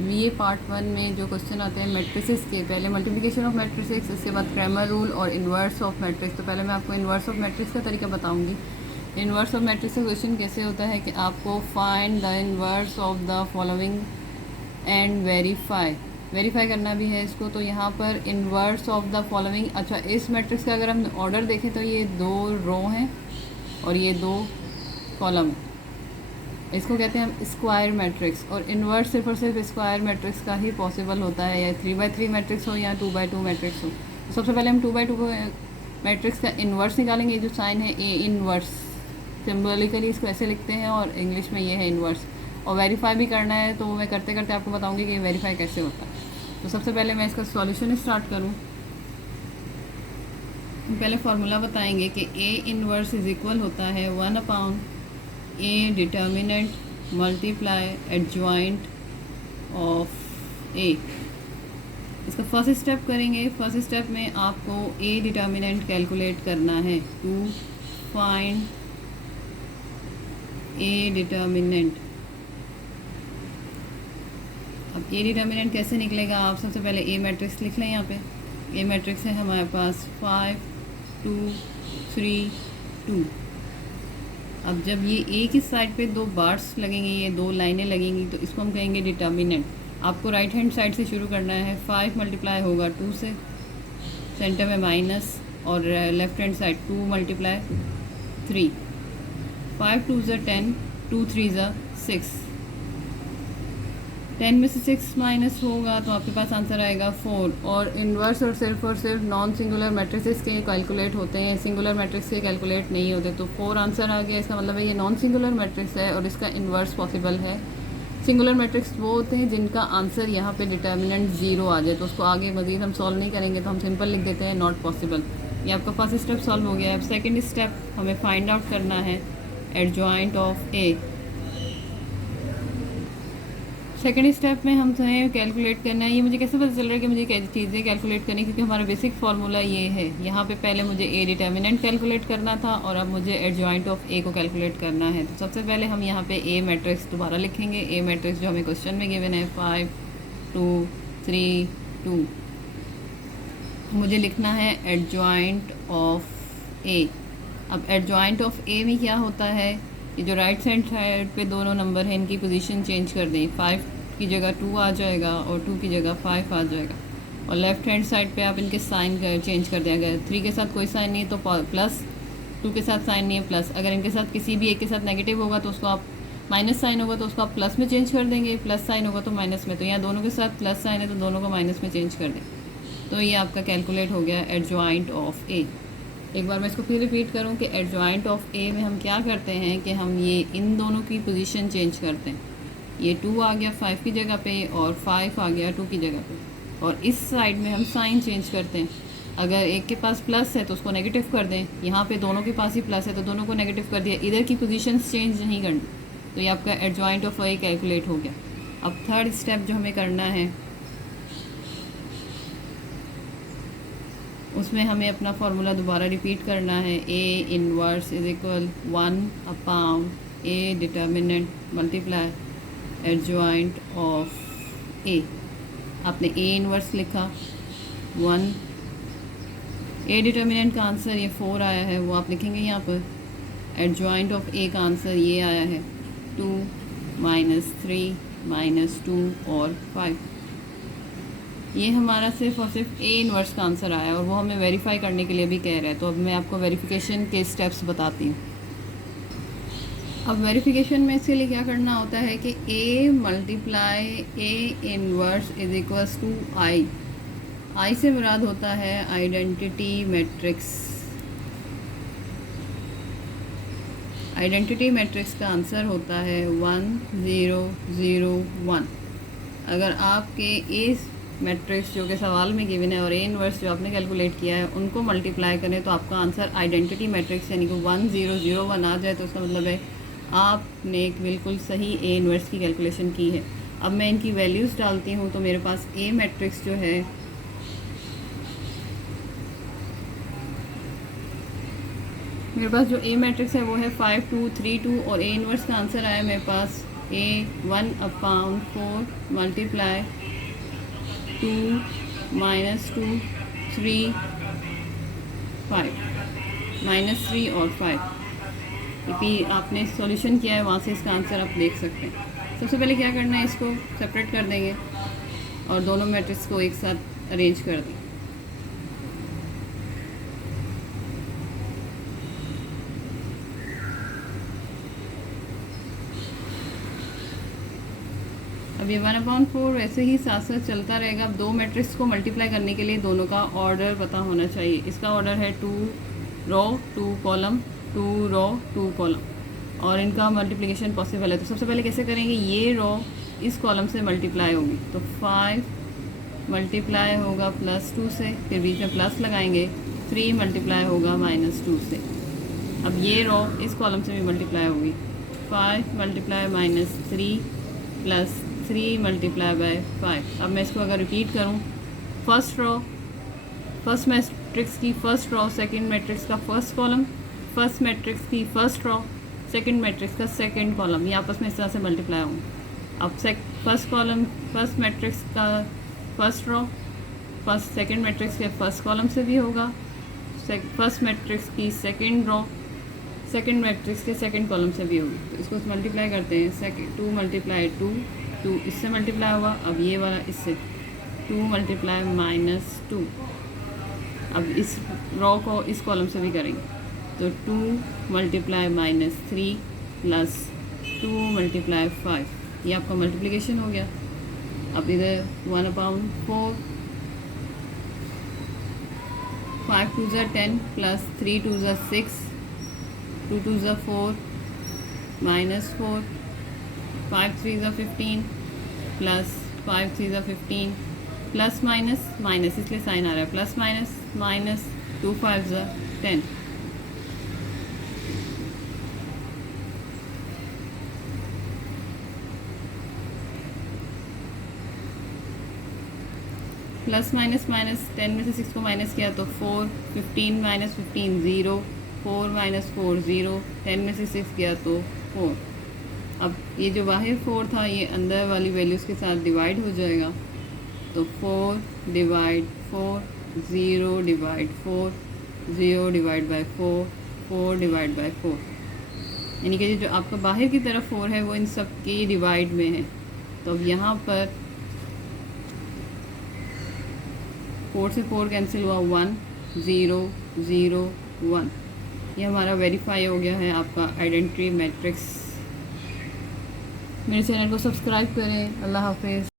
ये पार्ट 1 में जो क्वेश्चन आते हैं मैट्रिसेस के, पहले मल्टीप्लिकेशन ऑफ मैट्रिसेस, इसके बाद क्रैमर रूल और इन्वर्स ऑफ मैट्रिक्स। तो पहले मैं आपको इन्वर्स ऑफ मैट्रिक्स का तरीका बताऊंगी। इन्वर्स ऑफ मैट्रिक्स का क्वेश्चन कैसे होता है कि आपको find the inverse of the following and verify करना भी है इसको। तो यहाँ पर इन्वर्स ऑफ द फॉलोइंग, अच्छा इस मैट्रिक्स का अगर हम ऑर्डर देखें तो ये 2 रो हैं और ये 2 कॉलम, इसको कहते हैं हम स्क्वायर मैट्रिक्स। और इन्वर्स सिर्फ और सिर्फ स्क्वायर मैट्रिक्स का ही पॉसिबल होता है, या 3×3 मैट्रिक्स हो या 2×2 मैट्रिक्स हो। तो सबसे पहले हम 2×2 मैट्रिक्स का इन्वर्स निकालेंगे। ये जो साइन है ए इन्वर्स, सिम्बॉलिकली इसको ऐसे लिखते हैं और इंग्लिश में ये है इन्वर्स। और वेरीफाई भी करना है, तो मैं करते करते आपको बताऊंगी कि वेरीफाई कैसे होता है। तो सबसे पहले मैं इसका सॉल्यूशन स्टार्ट करूँ। पहले फार्मूला बताएंगे कि ए इन्वर्स इज इक्वल होता है 1/a determinant multiply adjoint of A. इसका फर्स्ट स्टेप करेंगे। फर्स्ट स्टेप में आपको ए डिटर्मिनेंट कैलकुलेट करना है। To find A determinant. अब ए डिटर्मिनेंट कैसे निकलेगा, आप सबसे पहले ए मैट्रिक्स लिख लें। यहाँ पे ए मैट्रिक्स है हमारे पास 5 2 3 2। अब जब ये ए की साइड पे 2 बार्स लगेंगे, ये 2 लाइनें लगेंगी, तो इसको हम कहेंगे डिटर्मिनेंट। आपको राइट हैंड साइड से शुरू करना है। 5 मल्टीप्लाई होगा 2 से, सेंटर में माइनस, और लेफ्ट हैंड साइड 2 मल्टीप्लाई 3। 5 2 ज़ा 10, 2 3 ज़ा 6। 10 में से 6 माइनस होगा तो आपके पास आंसर आएगा 4। और इन्वर्स और सिर्फ नॉन सिंगुलर मैट्रिसेस के कैलकुलेट होते हैं, सिंगुलर मैट्रिक्स के कैलकुलेट नहीं होते। तो 4 आंसर आ गया। इसका मतलब है ये नॉन सिंगुलर मैट्रिक्स है और इसका इन्वर्स पॉसिबल है। सिंगुलर मैट्रिक्स वो होते हैं जिनका आंसर यहाँ पे डिटर्मिनेंट 0 आ जाए, तो उसको आगे मज़ीद हम सॉल्व नहीं करेंगे, तो हम सिंपल लिख देते हैं नॉट पॉसिबल। ये आपका फर्स्ट स्टेप सॉल्व हो गया है। अब सेकेंड स्टेप हमें फाइंड आउट करना है adjoint of A. Second step में हम हमें कैलकुलेट करना है। ये मुझे कैसे पता चल रहा है कि मुझे क्या चीज़ें कैलकुलेट करनी, क्योंकि हमारा बेसिक फार्मूला ये है। यहाँ पे पहले मुझे ए डिटर्मिनेंट कैलकुलेट करना था और अब मुझे एडजॉइंट ऑफ ए को कैलकुलेट करना है। तो सबसे पहले हम यहाँ पे ए मैट्रिक्स दोबारा लिखेंगे। ए मैट्रिक्स जो हमें क्वेश्चन में गिवन है 5 2 3 2। मुझे लिखना है एडजॉइंट ऑफ ए। अब एडजॉइंट ऑफ ए में क्या होता है, ये जो राइट साइड पे दोनों नंबर हैं इनकी पोजीशन चेंज कर दें। 5 की जगह 2 आ जाएगा और 2 की जगह 5 आ जाएगा। और लेफ्ट हैंड साइड पे आप इनके साइन चेंज कर दें। अगर 3 के साथ कोई साइन नहीं है तो प्लस, 2 के साथ साइन नहीं है प्लस। अगर इनके साथ किसी भी एक के साथ नेगेटिव होगा तो उसको आप, माइनस साइन होगा तो उसको आप प्लस में चेंज कर देंगे, प्लस साइन होगा तो माइनस में। तो यहाँ दोनों के साथ प्लस साइन है तो दोनों को माइनस में चेंज कर दें। तो ये आपका कैलकुलेट हो गया एडजॉइंट ऑफ ए। एक बार मैं इसको फिर रिपीट करूं कि एडजॉइंट ऑफ ए में हम क्या करते हैं कि हम ये इन दोनों की पोजीशन चेंज करते हैं। ये 2 आ गया 5 की जगह पे और 5 आ गया 2 की जगह पे। और इस साइड में हम साइन चेंज करते हैं। अगर एक के पास प्लस है तो उसको नेगेटिव कर दें। यहाँ पे दोनों के पास ही प्लस है तो दोनों को नेगेटिव कर दिया। इधर की पोजीशन चेंज नहीं करनी। तो ये आपका एडजॉइंट ऑफ ए कैलकुलेट हो गया। अब थर्ड स्टेप जो हमें करना है, उसमें हमें अपना फार्मूला दोबारा रिपीट करना है। A inverse is equal 1/a determinant multiply adjoint of A. आपने ए इन्वर्स लिखा 1, ए डिटर्मिनेंट का आंसर ये 4 आया है, वो आप लिखेंगे यहाँ पर। एडजॉइंट ऑफ ए का आंसर ये आया है 2 -3 -2 और 5। ये हमारा सिर्फ और सिर्फ ए इन्वर्स का आंसर आया और वो हमें वेरीफाई करने के लिए भी कह रहा है। तो अब मैं आपको वेरिफिकेशन के स्टेप्स बताती हूँ। अब वेरिफिकेशन में इसके लिए क्या करना होता है कि A multiply A inverse is equals to I. I से मुराद होता है आइडेंटिटी मैट्रिक्स। आइडेंटिटी मैट्रिक्स का आंसर होता है 1 0 0 1। अगर आपके ए मैट्रिक्स जो कि सवाल में गिवन है और ए इन्वर्स जो आपने कैलकुलेट किया है उनको मल्टीप्लाई करें तो आपका आंसर आइडेंटिटी मैट्रिक्स यानी कि 1 0 0 1 आ जाए, तो उसका मतलब है आपने एक बिल्कुल सही ए इन्वर्स की कैलकुलेशन की है। अब मैं इनकी वैल्यूज़ डालती हूँ तो मेरे पास ए मैट्रिक्स जो है मेरे पास जो ए मैट्रिक्स है वो है 5 2 3 2 और ए इन्वर्स का आंसर आया मेरे पास A1/4 मल्टीप्लाई 2 -2 3 5 -3 और 5। ये आपने सॉल्यूशन किया है, वहाँ से इसका आंसर आप देख सकते हैं। सबसे पहले क्या करना है, इसको सेपरेट कर देंगे और दोनों मैट्रिक्स को एक साथ अरेंज कर दें। अब ये 1/4 वैसे ही साथ साथ चलता रहेगा। अब दो मैट्रिक्स को मल्टीप्लाई करने के लिए दोनों का ऑर्डर पता होना चाहिए। इसका ऑर्डर है 2 रो 2 कॉलम 2 रो 2 कॉलम और इनका मल्टीप्लिकेशन पॉसिबल है। तो सबसे पहले कैसे करेंगे, ये रो इस कॉलम से मल्टीप्लाई होगी तो 5 मल्टीप्लाई होगा +2 से, फिर बीच में प्लस लगाएंगे, 3 मल्टीप्लाई होगा -2 से। अब ये रो इस कॉलम से भी मल्टीप्लाई होगी, 5 मल्टीप्लाई -3 प्लस 3 मल्टीप्लाई बाय 5। अब मैं इसको अगर रिपीट करूँ, फर्स्ट रो फर्स्ट मैट्रिक्स की फर्स्ट रो, सेकंड मैट्रिक्स का फर्स्ट कॉलम, फर्स्ट मैट्रिक्स की फर्स्ट रो, सेकंड मैट्रिक्स का सेकंड कॉलम, ये आपस में इस तरह से मल्टीप्लाई होंगे। अब फर्स्ट कॉलम फर्स्ट मैट्रिक्स का first row first second matrix के फर्स्ट कॉलम से भी होगा, फर्स्ट मैट्रिक्स की सेकंड रो सेकंड मैट्रिक्स के सेकंड कॉलम से भी होगी। तो इसको मल्टीप्लाई करते हैं, 2 मल्टीप्लाई 2 इससे मल्टीप्लाई हुआ, अब ये वाला इससे 2 मल्टीप्लाई -2। अब इस रो को इस कॉलम से भी करेंगे तो 2 मल्टीप्लाई -3 प्लस 2 मल्टीप्लाई 5, ये आपका मल्टीप्लिकेशन हो गया। अब इधर 1/4 5 2 10 प्लस 3 2 6 2 2 4 -4 5 3 15 प्लस 5 3 15 प्लस माइनस इसलिए साइन आ रहा है, प्लस माइनस 2 5 10 प्लस माइनस 10 में से 6 को माइनस किया तो 4 15 -15 0 4 -4 0 10 में से 6 किया तो 4। अब ये जो बाहर 4 था ये अंदर वाली वैल्यूज़ के साथ डिवाइड हो जाएगा तो 4 divide 4 0 divide 4 0 divide by 4 4 divide by 4, यानी कि जो आपका बाहर की तरफ 4 है वो इन सब के डिवाइड में है। तो अब यहाँ पर 4 से 4 कैंसिल हुआ, 1 0 0 1। ये हमारा वेरीफाई हो गया है आपका आइडेंटिटी मैट्रिक्स। मेरे चैनल को सब्सक्राइब करें। अल्लाह हाफिज़।